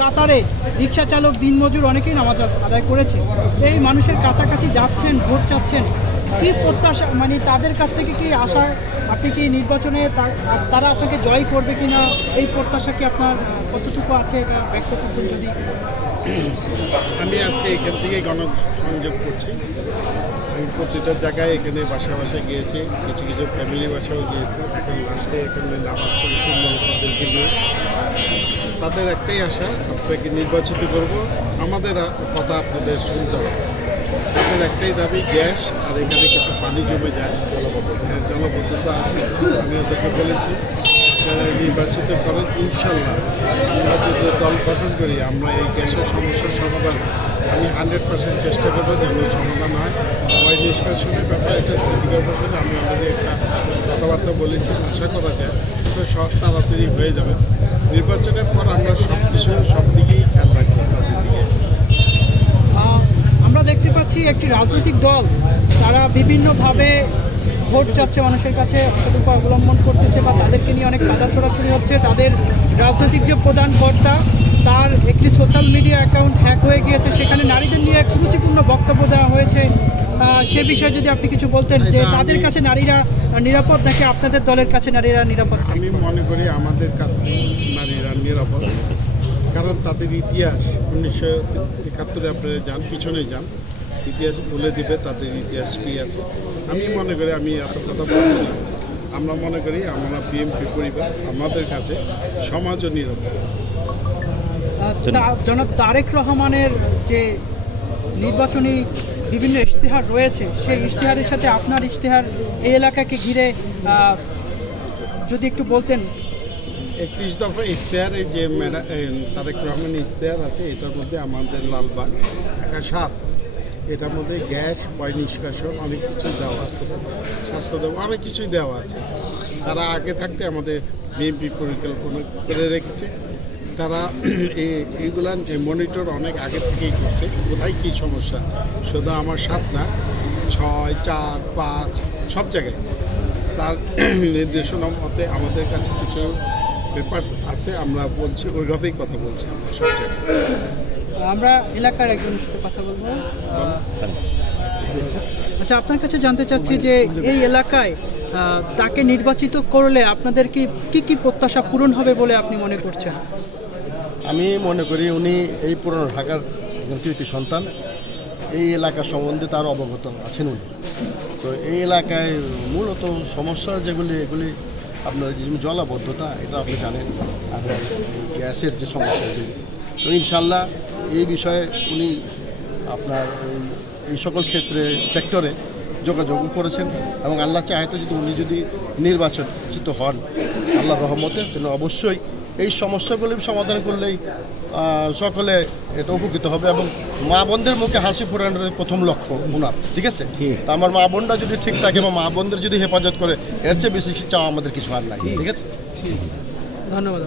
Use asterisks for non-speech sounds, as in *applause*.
কাতারে রিক্সা চালক দিনমজুর অনেকেই নামাজ আদায় করেছে। এই মানুষের কাছাকাছি যাচ্ছেন, ভোট চাচ্ছেন, কি প্রত্যাশা? মানে তাদের কাছ থেকে কি আশা? আপনি কি নির্বাচনে তারা আপনাকে জয় করবে কিনা? এই প্রত্যাশা কি আপনার, কতটুকু আছে? এটা ব্যক্ত করতেন যদি। আমি আজকে এখান থেকে গণসংযোগ করছি। আমি প্রতিটা জায়গায় এখানে বাসা বাসায় গিয়েছি। কিছু কিছু ফ্যামিলি বাসাও গিয়েছি। এখন লাস্টে এখানে নামাজ পড়েছি মহিলাদেরকে নিয়ে। তাদের একটাই আশা আপনাকে নির্বাচিত করব। আমাদের কথা আপনাদের শুনতে হবে। তাদের একটাই দাবি গ্যাস আর এখানে কিছু পানি জমে যায়। হ্যাঁ, জলবদ্ধতা আছে আমি ওদেরকে বলেছি। যারা নির্বাচিত করেন ইনশাল্লাহ আমরা যদি দল গঠন করি আমরা এই গ্যাসের সমস্যার সমাধান আমি হান্ড্রেড পার্সেন্ট চেষ্টা করব যেন সমাধান হয়। ওয়াই নিষ্কাশনের ব্যাপারে একটা সিটি কর্পোরেশনে আমি অলরেডি একটা কথাবার্তা বলেছি আশা করা যায়। তাড়াতাড়ি হয়ে যাবে। নির্বাচনের পর আমরা সব কিছু সব দিকেই খেয়াল রাখি তাদের দিকে। আমরা দেখতে পাচ্ছি একটি রাজনৈতিক দল, তারা বিভিন্নভাবে ভোট চাচ্ছে মানুষের কাছে, সতর্ক অবলম্বন করতেছে বা তাদেরকে নিয়ে অনেক কাদা ছড়াছড়ি হচ্ছে। তাদের রাজনৈতিক যে প্রধান কর্তা, তার একটি সোশ্যাল মিডিয়া অ্যাকাউন্ট হ্যাক হয়ে গিয়েছে। সেখানে নারীদের নিয়ে এক কুরুচিপূর্ণ বক্তব্য দেওয়া হয়েছে। সে বিষয়ে যদি আপনি কিছু বলতেন যে তাদের কাছে নারীরা নিরাপদ নাকি আপনাদের দলের কাছে নারীরা নিরাপদ? আমি মনে করি আমাদের কাছে নারীরা নিরাপদ কারণ তাদের ইতিহাস উনিশশো একাত্তরে আপনারা যান পিছনে যান ইতিহাস বলে দিবে তাদের ইতিহাস কী আছে। আমি মনে করি আমি এত কথা বলছি না। আমরা মনে করি আমরা বিএমপি পরিবার আমাদের কাছে সমাজও নিরাপদ। জনাব তারেক রহমানের যে নির্বাচনী বিভিন্ন ইশতেহার রয়েছে, সেই ইশতেহারের সাথে আপনার ইশতেহার এই এলাকাকে ঘিরে যদি একটু বলতেন। একত্রিশ দফা ইশতেহার এই যে তারেক রহমান ইশতেহার আছে, এটার মধ্যে আমাদের লালবাগ, ঢাকা সাত, এটার মধ্যে গ্যাস পয় নিষ্কাশন, অনেক কিছু দেওয়া আছে। স্বাস্থ্য দেওয়া, অনেক কিছুই দেওয়া আছে। তারা আগে থাকতে আমাদের বিএনপি পরিকল্পনা করে রেখেছে। তারা *clears throat* এই- এইগুলান যে মনিটর অনেক আগে থেকেই করছে। কোথায় কী সমস্যা? শুধু আমার সাত না ছয়, চার, পাঁচ, সব জায়গায়। তার *clears throat* নির্দেশনা মতে আমাদের কাছে কিছু পেপারস আছে, আমরা বলছি, ওইভাবেই কথা বলছি আমরা সব জায়গায়। আমরা এলাকার একজনের সাথে কথা বলব। আচ্ছা আপনার কাছে জানতে চাচ্ছি যে এই এলাকায় তাকে নির্বাচিত করলে আপনাদের কি কি প্রত্যাশা পূরণ হবে বলে আপনি মনে করছেন? আমি মনে করি উনি এই পুরনো ঢাকার একজন কৃতি সন্তান। এই এলাকা সম্বন্ধে তার অবগত আছেন উনি। তো এই এলাকায় মূলত সমস্যা যেগুলি, এগুলি আপনার যে জলাবদ্ধতা, এটা আপনি জানেন। আপনার গ্যাসের যে সমস্যা তো ইনশাল্লাহ এই বিষয়ে উনি আপনার এই- সকল ক্ষেত্রে, সেক্টরে যোগাযোগ করেছেন এবং আল্লাহ চাইতে যদি উনি যদি নির্বাচিত হন আল্লাহ রহমতে, তাহলে অবশ্যই এই সমস্যাগুলি সমাধান করলেই সকলে এটা উপকৃত হবে এবং মা বোনদের মুখে হাসি ফোরানোর প্রথম লক্ষ্য ওনার ঠিক আছে? তা আমার মা বোনরা যদি ঠিক থাকে বা মা বোনদের যদি হেফাজত করে এর চেয়ে বেশি চাওয়া আমাদের কিছু আর নাই ঠিক আছে? ধন্যবাদ।